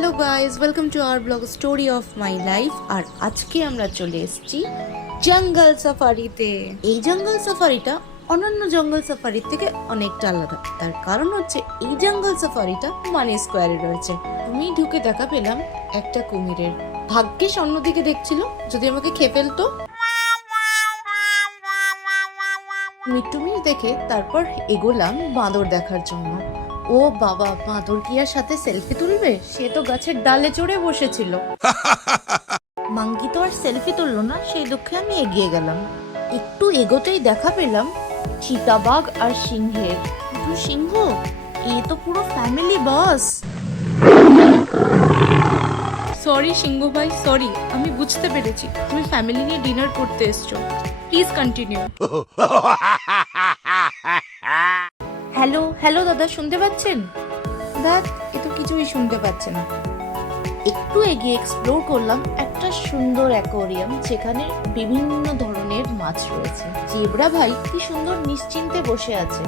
Hello guys, welcome to our blog story of my life. আর আজকে আমরা চলে এসেছি জঙ্গল সাফারিতে। এই জঙ্গল সাফারিটা অন্যান্য জঙ্গল সাফারির থেকে অনেকটা আলাদা। তার কারণ হচ্ছে এই জঙ্গল সাফারিটা মানি স্কোয়ারে রয়েছে। আমি ঢুকে দেখা পেলাম একটা কুমিরের। ভাগ্যিস অন্যদিকে দেখছিল, যদি আমাকে খেয়ে ফেলতো। কুমির দেখে তারপর এগোলাম বাঁদর দেখার জন্য। ও বাবা, বাঁদর কি আর সাথে সেলফি তুলবে? সে তো গাছের ডালে চড়ে বসেছিল। মাঙ্কি তো আর সেলফি তুললো না, সেই দুঃখে আমি এগিয়ে গেলাম। একটু এগোতেই দেখা পেলাম চিতাবাঘ আর সিংহের। কিন্তু সিংহ, এ তো পুরো ফ্যামিলি বস। সরি সিংহ ভাই, সরি, আমি বুঝতে পেরেছি তুমি ফ্যামিলি নিয়ে ডিনার করতে এসছো। Please continue. হ্যালো হ্যালো দাদা, শুনতে পাচ্ছেন? দেখ, এ তো কিছুই শুনতে পাচ্ছে না। একটু এগিয়ে এক্সপ্লোর করলাম একটা সুন্দর অ্যাকোয়ারিয়াম, যেখানে বিভিন্ন ধরনের মাছ রয়েছে। জেব্রা ভাই কি সুন্দর নিশ্চিন্তে বসে আছে,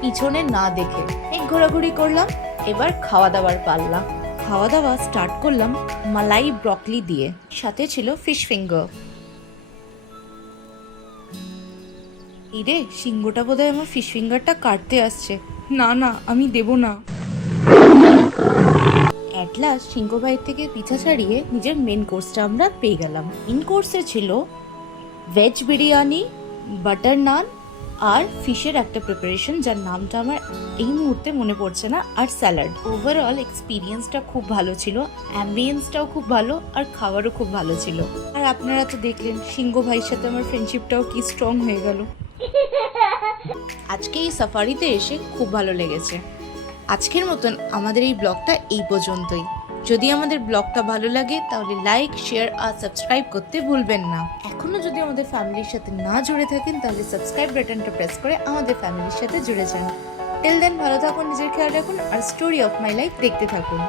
পিছনে না দেখে। এক ঘোরাঘুরি করলাম, এবার খাওয়া দাওয়ার পাল্লা। খাওয়া দাওয়া স্টার্ট করলাম মালাই ব্রকলি দিয়ে, সাথে ছিল ফিশ ফিঙ্গার। ইরে, সিংহটা বোধহয় আমার ফিশ ফিঙ্গারটা কাটতে আসছে। না না, আমি দেব না। অ্যাট লাস্ট সিংহ ভাইয়ের থেকে পিছা ছাড়িয়ে নিজের মেন কোর্সটা আমরা পেয়ে গেলাম। মেন কোর্সে ছিল ভেজ বিরিয়ানি, বাটার নান আর ফিশের একটা প্রিপারেশন যার নামটা আমার এই মুহূর্তে মনে পড়ছে না, আর স্যালাড। ওভারঅল এক্সপিরিয়েন্সটা খুব ভালো ছিল, অ্যাম্বিয়েন্সটাও খুব ভালো, আর খাবারও খুব ভালো ছিল। আর আপনারা তো দেখলেন সিংহ ভাইয়ের সাথে আমার ফ্রেন্ডশিপটাও কি স্ট্রং হয়ে গেল। আজকে এই সাফারিতে এসে খুব ভালো লেগেছে। আজকের মতন আমাদের এই ব্লগটা এই পর্যন্তই। যদি আমাদের ব্লগটা ভালো লাগে তাহলে লাইক, শেয়ার আর সাবস্ক্রাইব করতে ভুলবেন না। এখনো যদি আমাদের ফ্যামিলির সাথে না জুড়ে থাকেন তাহলে সাবস্ক্রাইব বাটনটা প্রেস করে আমাদের ফ্যামিলির সাথে জুড়ে যান। টিল দেন ভালো থাকুন, নিজের খেয়াল রাখুন আর স্টোরি অফ মাই লাইফ দেখতে থাকুন।